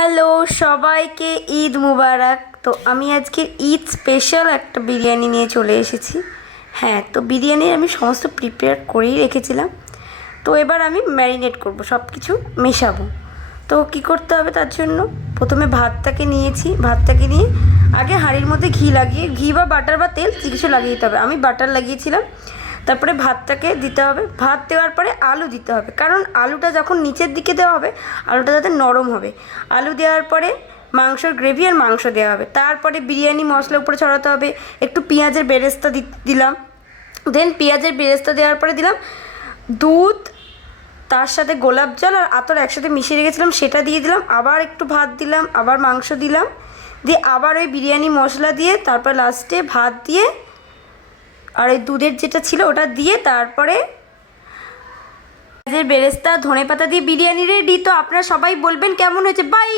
Hello সবাইকে ঈদ মুবারক। তো আমি আজকে ঈদ স্পেশাল একটা বিরিয়ানি নিয়ে চলে এসেছি। হ্যাঁ, তো বিরিয়ানি আমি সমস্ত প্রিপেয়ার করেই রেখেছিলাম। তো এবার আমি ম্যারিনেট করব, সব কিছু মেশাবো। তো কী করতে হবে তার জন্য, প্রথমে ভাতটাকে নিয়েছি। ভাতটাকে নিয়ে আগে হাঁড়ির মধ্যে ঘি লাগিয়ে, ঘি বা বাটার বা তেল কিছু লাগিয়ে দিতে হবে। আমি বাটার লাগিয়েছিলাম। তারপরে ভাতটাকে দিতে হবে। ভাত দেওয়ার পরে আলু দিতে হবে, কারণ আলুটা যখন নিচের দিকে দেওয়া হবে আলুটা যাতে নরম হবে। আলু দেওয়ার পরে মাংসর গ্রেভি আর মাংস দেওয়া হবে। তারপরে বিরিয়ানি মশলা উপরে ছড়াতে হবে। একটু পেঁয়াজের বেরেস্তা দিলাম। দেন পেঁয়াজের বেরেস্তা দেওয়ার পরে দিলাম দুধ, তার সাথে গোলাপ জল আর আতর একসাথে মিশিয়ে রেখেছিলাম সেটা দিয়ে দিলাম। আবার একটু ভাত দিলাম, আবার মাংস দিলাম, দিয়ে আবার ওই বিরিয়ানি মশলা দিয়ে তারপর লাস্টে ভাত দিয়ে আর এই দুধের যেটা ছিল ওটা দিয়ে তারপরে পেঁয়াজের বেরেস্তা ধনেপাতা দিয়ে বিরিয়ানি রেডি। তো আপনারা সবাই বলবেন কেমন হয়েছে। বাই।